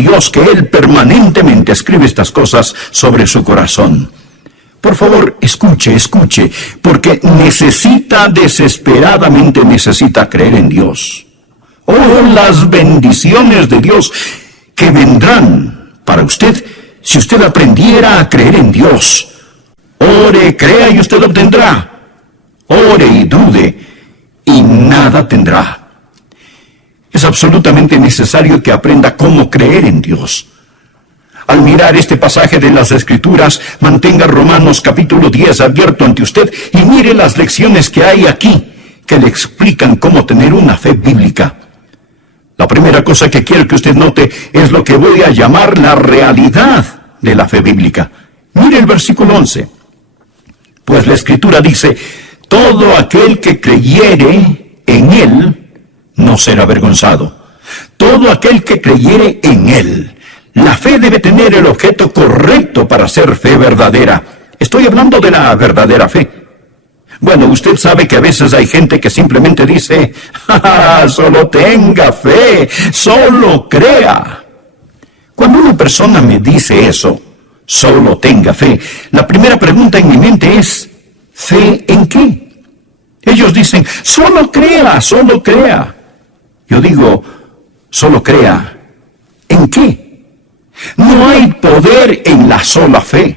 Dios que Él permanentemente escribe estas cosas sobre su corazón. Por favor, escuche, porque desesperadamente necesita creer en Dios. Oh, las bendiciones de Dios que vendrán para usted si usted aprendiera a creer en Dios. Ore, crea y usted obtendrá. Ore y dude y nada tendrá. Es absolutamente necesario que aprenda cómo creer en Dios. Al mirar este pasaje de las Escrituras, mantenga Romanos capítulo 10 abierto ante usted y mire las lecciones que hay aquí, que le explican cómo tener una fe bíblica. La primera cosa que quiero que usted note es lo que voy a llamar la realidad de la fe bíblica. Mire el versículo 11. Pues la Escritura dice, todo aquel que creyere en Él no será avergonzado. Todo aquel que creyere en Él. La fe debe tener el objeto correcto para ser fe verdadera. Estoy hablando de la verdadera fe. Bueno, usted sabe que a veces hay gente que simplemente dice, ¡ja, solo tenga fe, solo crea! Cuando una persona me dice eso, solo tenga fe, la primera pregunta en mi mente es, ¿fe en qué? Ellos dicen, solo crea, solo crea. Yo digo, solo crea, ¿en qué? No hay poder en la sola fe.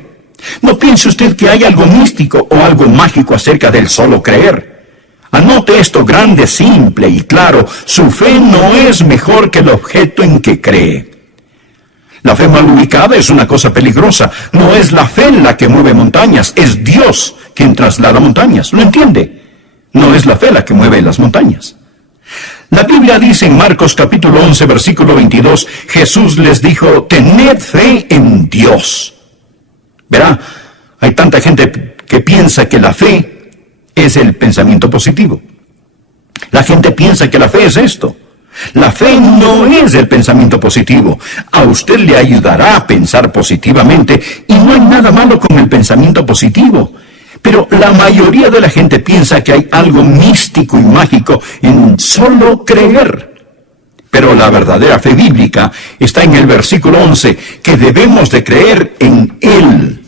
No piense usted que hay algo místico o algo mágico acerca del solo creer. Anote esto grande, simple y claro. Su fe no es mejor que el objeto en que cree. La fe mal ubicada es una cosa peligrosa. No es la fe la que mueve montañas, es Dios quien traslada montañas. ¿Lo entiende? No es la fe la que mueve las montañas. La Biblia dice en Marcos capítulo 11, versículo 22, Jesús les dijo, tened fe en Dios. Verá, hay tanta gente que piensa que la fe es el pensamiento positivo. La gente piensa que la fe es esto. La fe no es el pensamiento positivo. A usted le ayudará a pensar positivamente y no hay nada malo con el pensamiento positivo. Pero la mayoría de la gente piensa que hay algo místico y mágico en solo creer. Pero la verdadera fe bíblica está en el versículo 11, que debemos de creer en Él.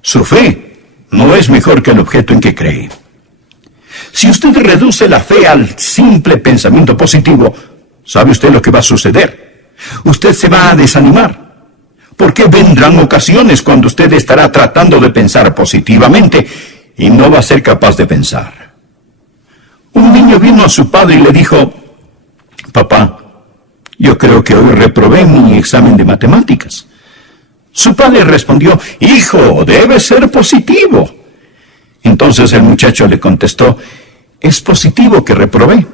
Su fe no es mejor que el objeto en que cree. Si usted reduce la fe al simple pensamiento positivo, ¿sabe usted lo que va a suceder? Usted se va a desanimar. Porque vendrán ocasiones cuando usted estará tratando de pensar positivamente y no va a ser capaz de pensar. Un niño vino a su padre y le dijo, papá, yo creo que hoy reprobé mi examen de matemáticas. Su padre respondió, hijo, debe ser positivo. Entonces el muchacho le contestó, es positivo que reprobé.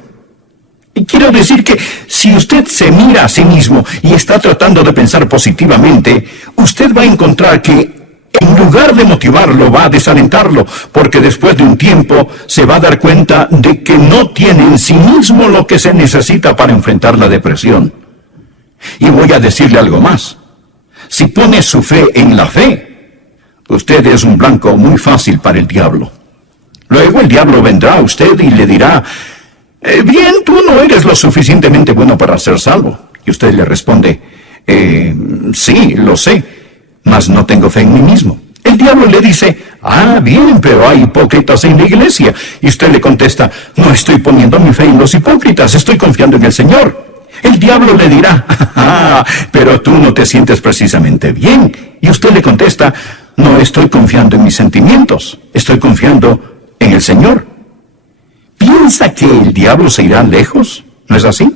Y quiero decir que si usted se mira a sí mismo y está tratando de pensar positivamente, usted va a encontrar que en lugar de motivarlo, va a desalentarlo, porque después de un tiempo se va a dar cuenta de que no tiene en sí mismo lo que se necesita para enfrentar la depresión. Y voy a decirle algo más. Si pone su fe en la fe, usted es un blanco muy fácil para el diablo. Luego el diablo vendrá a usted y le dirá, bien, tú no eres lo suficientemente bueno para ser salvo. Y usted le responde, sí, lo sé, mas no tengo fe en mí mismo. El diablo le dice, bien, pero hay hipócritas en la iglesia. Y usted le contesta, no estoy poniendo mi fe en los hipócritas, estoy confiando en el Señor. El diablo le dirá, pero tú no te sientes precisamente bien. Y usted le contesta, no estoy confiando en mis sentimientos, estoy confiando en el Señor. ¿Piensa que el diablo se irá lejos? ¿No es así?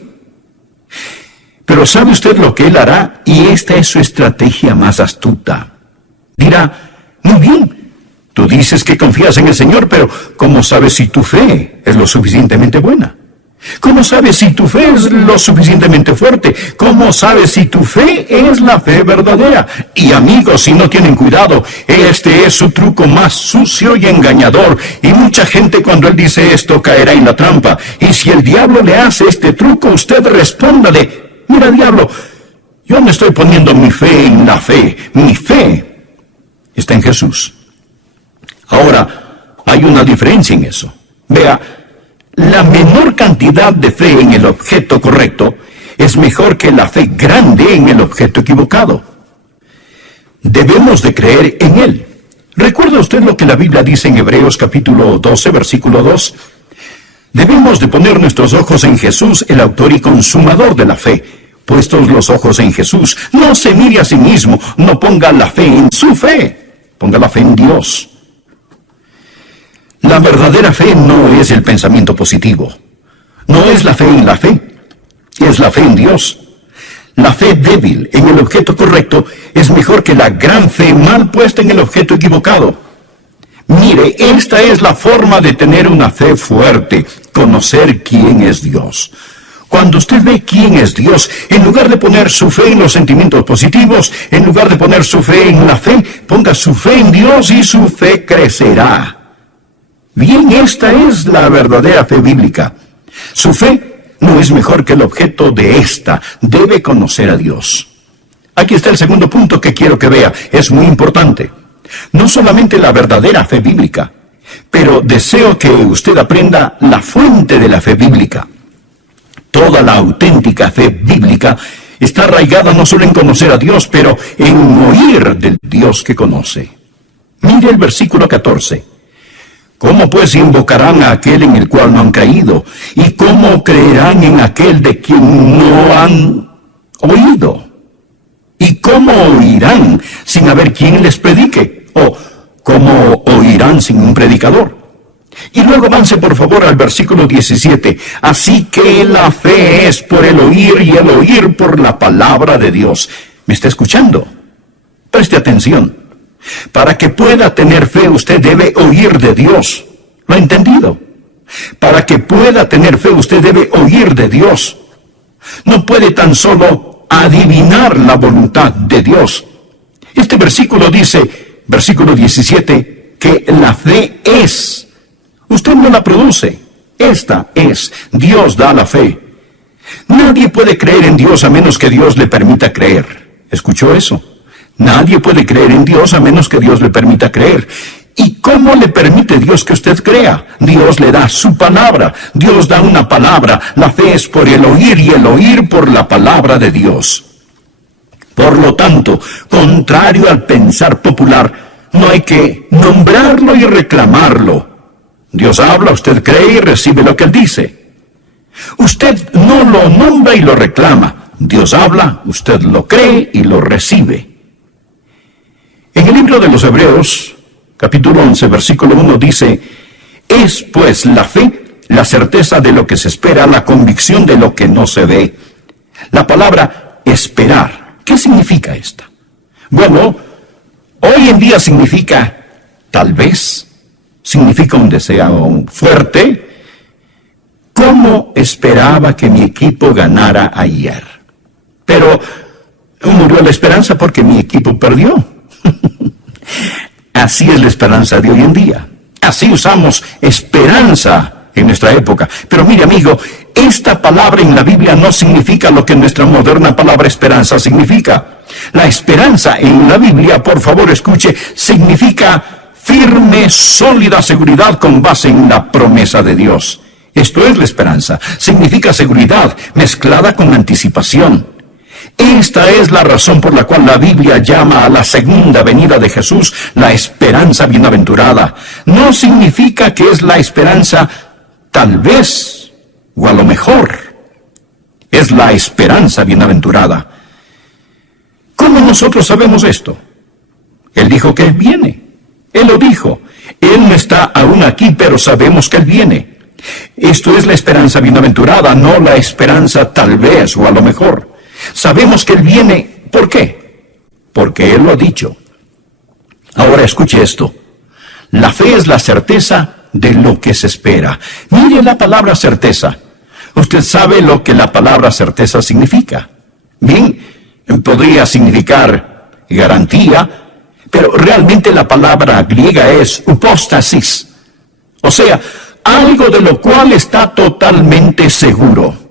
Pero ¿sabe usted lo que él hará? Y esta es su estrategia más astuta. Dirá, muy bien, tú dices que confías en el Señor, pero ¿cómo sabes si tu fe es lo suficientemente buena? ¿Cómo sabes si tu fe es lo suficientemente fuerte? ¿Cómo sabes si tu fe es la fe verdadera? Y amigos, si no tienen cuidado, este es su truco más sucio y engañador. Y mucha gente cuando él dice esto caerá en la trampa. Y si el diablo le hace este truco, usted respóndale, mira diablo, yo no estoy poniendo mi fe en la fe. Mi fe está en Jesús. Ahora, hay una diferencia en eso. Vea, la menor cantidad de fe en el objeto correcto es mejor que la fe grande en el objeto equivocado. Debemos de creer en Él. ¿Recuerda usted lo que la Biblia dice en Hebreos capítulo 12, versículo 2? Debemos de poner nuestros ojos en Jesús, el autor y consumador de la fe. Puestos los ojos en Jesús, no se mire a sí mismo, no ponga la fe en su fe, ponga la fe en Dios. La verdadera fe no es el pensamiento positivo, no es la fe en la fe, es la fe en Dios. La fe débil en el objeto correcto es mejor que la gran fe mal puesta en el objeto equivocado. Mire, esta es la forma de tener una fe fuerte, conocer quién es Dios. Cuando usted ve quién es Dios, en lugar de poner su fe en los sentimientos positivos, en lugar de poner su fe en la fe, ponga su fe en Dios y su fe crecerá. Bien, esta es la verdadera fe bíblica. Su fe no es mejor que el objeto de esta, debe conocer a Dios. Aquí está el segundo punto que quiero que vea, es muy importante. No solamente la verdadera fe bíblica, pero deseo que usted aprenda la fuente de la fe bíblica. Toda la auténtica fe bíblica está arraigada no solo en conocer a Dios, pero en oír del Dios que conoce. Mire el versículo 14. ¿Cómo pues invocarán a aquel en el cual no han creído? ¿Y cómo creerán en aquel de quien no han oído? ¿Y cómo oirán sin haber quien les predique? ¿O cómo oirán sin un predicador? Y luego avance por favor al versículo 17. Así que la fe es por el oír y el oír por la palabra de Dios. ¿Me está escuchando? Preste atención. Para que pueda tener fe usted debe oír de Dios. ¿Lo ha entendido? Para que pueda tener fe usted debe oír de Dios. No puede tan solo adivinar la voluntad de Dios. Este versículo dice, versículo 17, que la fe es. Usted no la produce. Esta es. Dios da la fe. Nadie puede creer en Dios a menos que Dios le permita creer. ¿Escuchó eso? Nadie puede creer en Dios a menos que Dios le permita creer. ¿Y cómo le permite Dios que usted crea? Dios le da su palabra. Dios da una palabra. La fe es por el oír y el oír por la palabra de Dios. Por lo tanto, contrario al pensar popular, no hay que nombrarlo y reclamarlo. Dios habla, usted cree y recibe lo que Él dice. Usted no lo nombra y lo reclama. Dios habla, usted lo cree y lo recibe. En el libro de los Hebreos, capítulo 11, versículo 1 dice, es pues la fe, la certeza de lo que se espera, la convicción de lo que no se ve. La palabra esperar, ¿qué significa esta? Bueno, hoy en día significa tal vez. Significa un deseo fuerte. ¿Cómo esperaba que mi equipo ganara ayer? Pero murió la esperanza porque mi equipo perdió. Así es la esperanza de hoy en día. Así usamos esperanza en nuestra época. Pero mire, amigo, esta palabra en la Biblia no significa lo que nuestra moderna palabra esperanza significa. La esperanza en la Biblia, por favor escuche, significa firme, sólida seguridad con base en la promesa de Dios. Esto es la esperanza. Significa seguridad mezclada con anticipación. Esta es la razón por la cual la Biblia llama a la segunda venida de Jesús la esperanza bienaventurada. No significa que es la esperanza tal vez o a lo mejor. Es la esperanza bienaventurada. ¿Cómo nosotros sabemos esto? Él dijo que Él viene. Él lo dijo. Él no está aún aquí, pero sabemos que Él viene. Esto es la esperanza bienaventurada, no la esperanza tal vez o a lo mejor. Sabemos que Él viene. ¿Por qué? Porque Él lo ha dicho. Ahora escuche esto. La fe es la certeza de lo que se espera. Mire la palabra certeza. Usted sabe lo que la palabra certeza significa. Bien, podría significar garantía, pero realmente la palabra griega es upóstasis. O sea, algo de lo cual está totalmente seguro.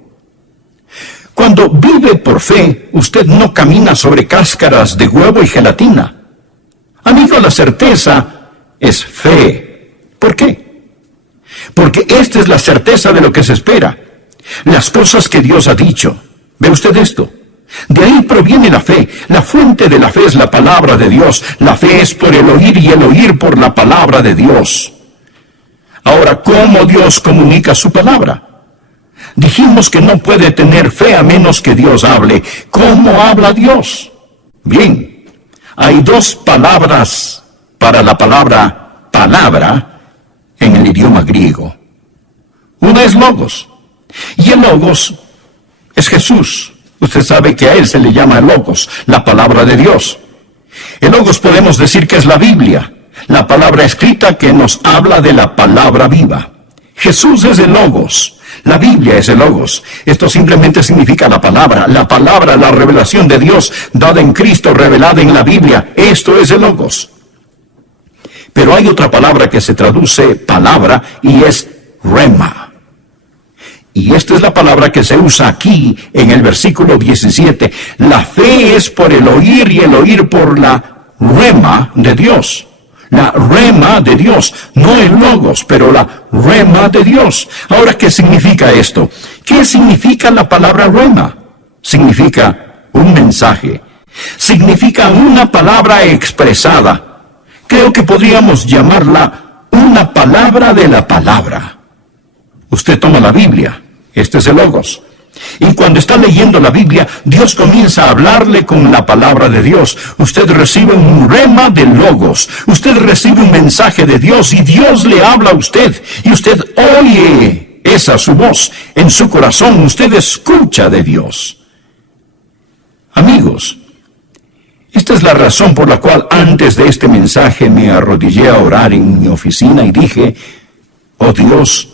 Cuando vive por fe, usted no camina sobre cáscaras de huevo y gelatina. Amigo, la certeza es fe. ¿Por qué? Porque esta es la certeza de lo que se espera. Las cosas que Dios ha dicho. ¿Ve usted esto? De ahí proviene la fe. La fuente de la fe es la palabra de Dios. La fe es por el oír y el oír por la palabra de Dios. Ahora, ¿cómo Dios comunica su palabra? Dijimos que no puede tener fe a menos que Dios hable. ¿Cómo habla Dios? Bien, hay dos palabras para la palabra palabra en el idioma griego. Una es logos, y el logos es Jesús. Usted sabe que a él se le llama logos, la palabra de Dios. El logos podemos decir que es la Biblia, la palabra escrita que nos habla de la palabra viva. Jesús es el logos, la Biblia es el logos. Esto simplemente significa la palabra, la revelación de Dios dada en Cristo, revelada en la Biblia. Esto es el logos. Pero hay otra palabra que se traduce palabra y es rema. Y esta es la palabra que se usa aquí en el versículo 17. La fe es por el oír y el oír por la rema de Dios. La rema de Dios, no el logos, pero la rema de Dios. Ahora, ¿qué significa esto? ¿Qué significa la palabra rema? Significa un mensaje. Significa una palabra expresada. Creo que podríamos llamarla una palabra de la palabra. Usted toma la Biblia. Este es el logos. Y cuando está leyendo la Biblia, Dios comienza a hablarle con la palabra de Dios. Usted recibe un rema de logos. Usted recibe un mensaje de Dios y Dios le habla a usted. Y usted oye esa su voz en su corazón. Usted escucha de Dios. Amigos, esta es la razón por la cual antes de este mensaje me arrodillé a orar en mi oficina y dije, oh Dios,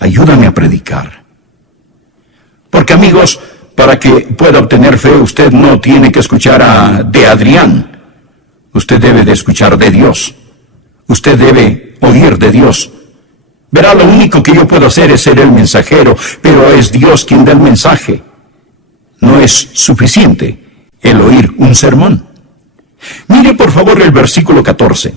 ayúdame a predicar. Porque amigos, para que pueda obtener fe, usted no tiene que escuchar de Adrián. Usted debe de escuchar de Dios. Usted debe oír de Dios. Verá, lo único que yo puedo hacer es ser el mensajero, pero es Dios quien da el mensaje. No es suficiente el oír un sermón. Mire por favor el versículo 14.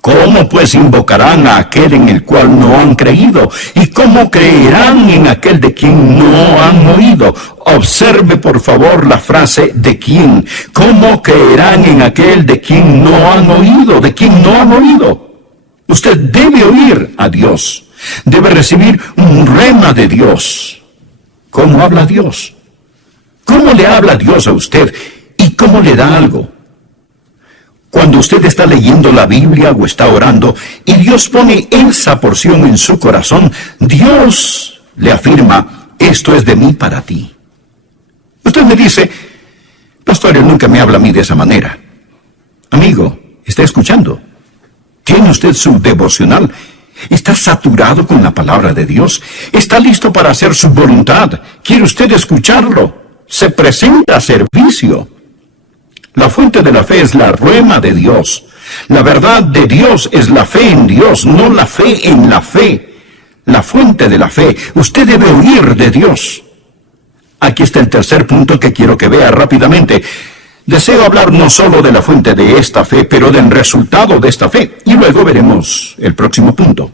¿Cómo pues invocarán a aquel en el cual no han creído? ¿Y cómo creerán en aquel de quien no han oído? Observe por favor la frase ¿de quién? ¿Cómo creerán en aquel de quien no han oído? ¿De quien no han oído? Usted debe oír a Dios. Debe recibir un rema de Dios. ¿Cómo habla Dios? ¿Cómo le habla Dios a usted? ¿Y cómo le da algo? Cuando usted está leyendo la Biblia o está orando y Dios pone esa porción en su corazón, Dios le afirma, esto es de mí para ti. Usted me dice, pastor, él nunca me habla a mí de esa manera. Amigo, ¿está escuchando? ¿Tiene usted su devocional? ¿Está saturado con la palabra de Dios? ¿Está listo para hacer su voluntad? ¿Quiere usted escucharlo? Se presenta a servicio. La fuente de la fe es la rema de Dios. La verdad de Dios es la fe en Dios, no la fe en la fe. La fuente de la fe. Usted debe oír de Dios. Aquí está el tercer punto que quiero que vea rápidamente. Deseo hablar no solo de la fuente de esta fe, pero del resultado de esta fe. Y luego veremos el próximo punto.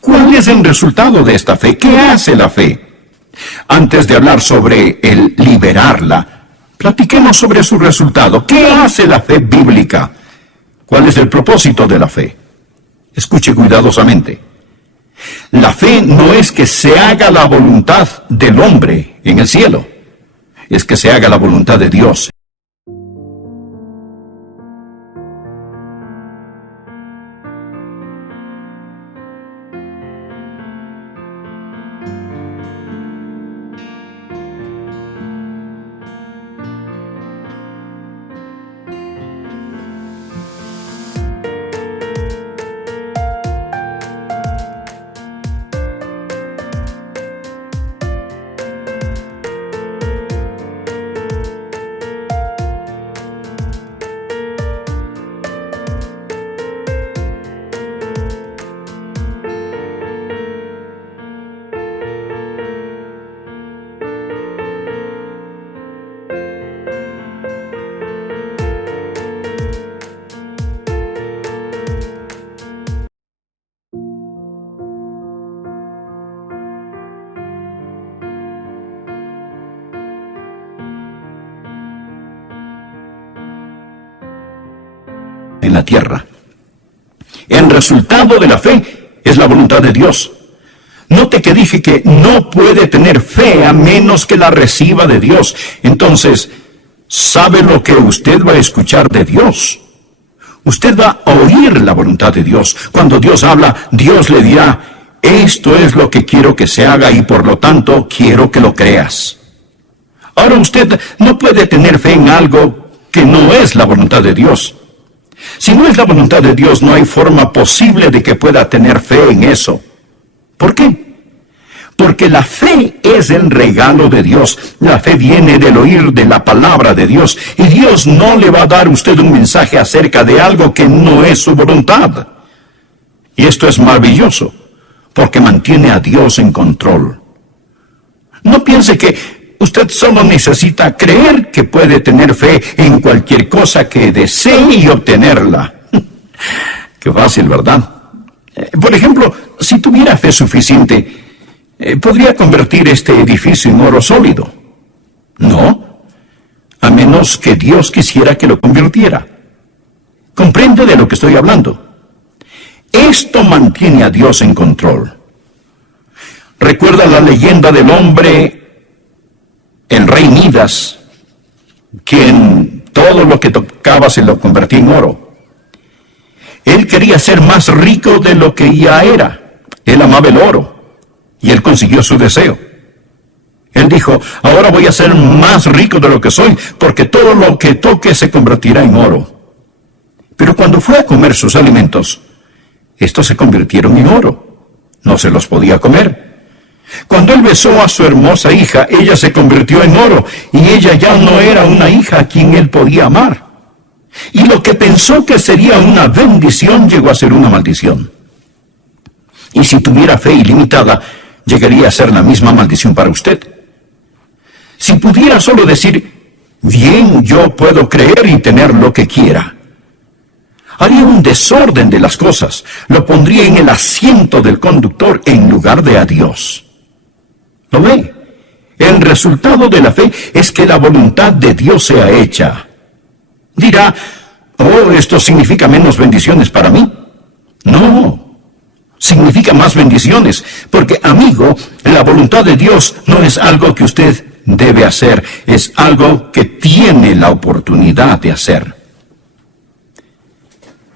¿Cuál es el resultado de esta fe? ¿Qué hace la fe? Antes de hablar sobre el liberarla, platiquemos sobre su resultado. ¿Qué hace la fe bíblica? ¿Cuál es el propósito de la fe? Escuche cuidadosamente. La fe no es que se haga la voluntad del hombre en el cielo. Es que se haga la voluntad de Dios. en la tierra. El resultado de la fe es la voluntad de Dios. Note que dije que no puede tener fe a menos que la reciba de Dios. Entonces, ¿sabe lo que usted va a escuchar de Dios? Usted va a oír la voluntad de Dios. Cuando Dios habla, Dios le dirá, esto es lo que quiero que se haga y por lo tanto quiero que lo creas. Ahora usted no puede tener fe en algo que no es la voluntad de Dios. Si no es la voluntad de Dios, no hay forma posible de que pueda tener fe en eso. ¿Por qué? Porque la fe es el regalo de Dios. La fe viene del oír de la palabra de Dios. Y Dios no le va a dar a usted un mensaje acerca de algo que no es su voluntad. Y esto es maravilloso, porque mantiene a Dios en control. No piense que usted solo necesita creer que puede tener fe en cualquier cosa que desee y obtenerla. Qué fácil, ¿verdad? Por ejemplo, si tuviera fe suficiente, podría convertir este edificio en oro sólido. No, a menos que Dios quisiera que lo convirtiera. ¿Comprende de lo que estoy hablando? Esto mantiene a Dios en control. ¿Recuerda la leyenda del hombre, el rey Midas, quien todo lo que tocaba se lo convertía en oro? Él quería ser más rico de lo que ya era. Él amaba el oro, y él consiguió su deseo. Él dijo, ahora voy a ser más rico de lo que soy, porque todo lo que toque se convertirá en oro. Pero cuando fue a comer sus alimentos, estos se convirtieron en oro. No se los podía comer. Cuando él besó a su hermosa hija, ella se convirtió en oro, y ella ya no era una hija a quien él podía amar. Y lo que pensó que sería una bendición llegó a ser una maldición. Y si tuviera fe ilimitada, llegaría a ser la misma maldición para usted. Si pudiera solo decir, bien, yo puedo creer y tener lo que quiera, haría un desorden de las cosas, lo pondría en el asiento del conductor en lugar de a Dios. ¿Lo ve? El resultado de la fe es que la voluntad de Dios sea hecha. Dirá, oh, esto significa menos bendiciones para mí. No, significa más bendiciones, porque, amigo, la voluntad de Dios no es algo que usted debe hacer, es algo que tiene la oportunidad de hacer.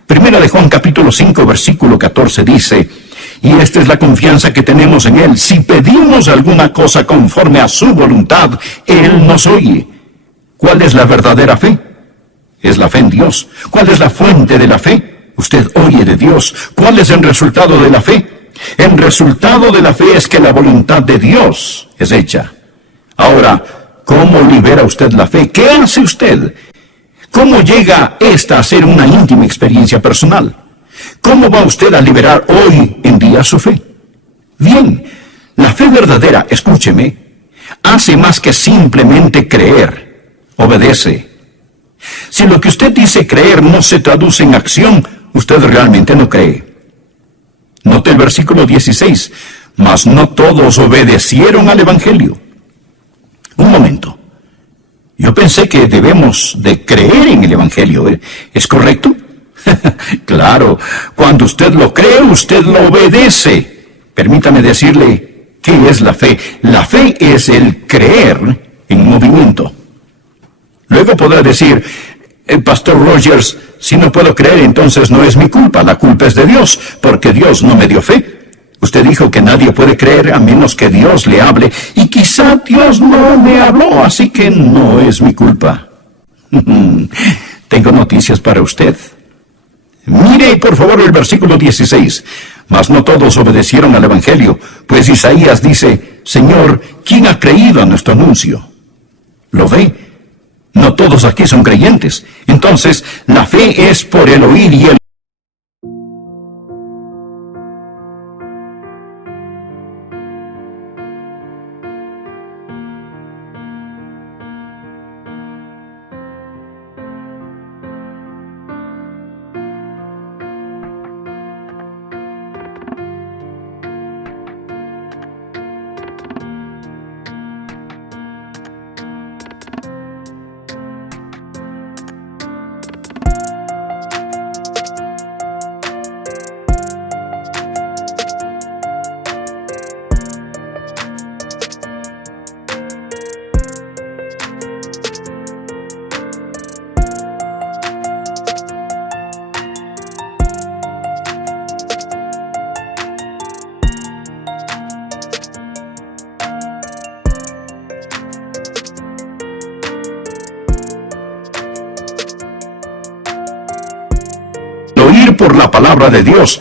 Primera de Juan capítulo 5, versículo 14 dice, y esta es la confianza que tenemos en Él, si pedimos alguna cosa conforme a su voluntad, Él nos oye. ¿Cuál es la verdadera fe? Es la fe en Dios. ¿Cuál es la fuente de la fe? Usted oye de Dios. ¿Cuál es el resultado de la fe? El resultado de la fe es que la voluntad de Dios es hecha. Ahora, ¿cómo libera usted la fe? ¿Qué hace usted? ¿Cómo llega esta a ser una íntima experiencia personal? ¿Cómo va usted a liberar hoy en día su fe? Bien, la fe verdadera, escúcheme, hace más que simplemente creer. Obedece. Si lo que usted dice creer no se traduce en acción, usted realmente no cree. Note el versículo 16. Mas no todos obedecieron al Evangelio. Un momento. Yo pensé que debemos de creer en el Evangelio. ¿Es correcto? Claro, cuando usted lo cree, usted lo obedece. Permítame decirle, ¿qué es la fe? La fe es el creer en movimiento. Luego podrá decir, Pastor Rogers, si no puedo creer, entonces no es mi culpa, la culpa es de Dios, porque Dios no me dio fe. Usted dijo que nadie puede creer a menos que Dios le hable, y quizá Dios no me habló, así que no es mi culpa. Tengo noticias para usted. Mire, por favor, el versículo 16. Mas no todos obedecieron al Evangelio, pues Isaías dice, Señor, ¿quién ha creído a nuestro anuncio? ¿Lo ve? No todos aquí son creyentes. Entonces, la fe es por el oír y el palabra de Dios.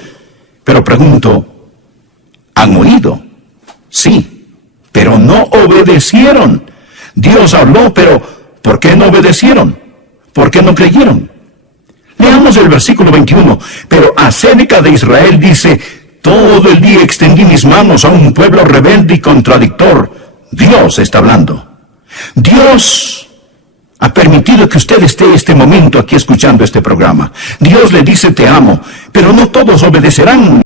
Pero pregunto, ¿han oído? Sí, pero no obedecieron. Dios habló, pero ¿por qué no obedecieron? ¿Por qué no creyeron? Leamos el versículo 21. Pero acerca de Israel dice: todo el día extendí mis manos a un pueblo rebelde y contradictor. Dios está hablando. Dios ha permitido que usted esté este momento aquí escuchando este programa. Dios le dice: te amo, pero no todos obedecerán.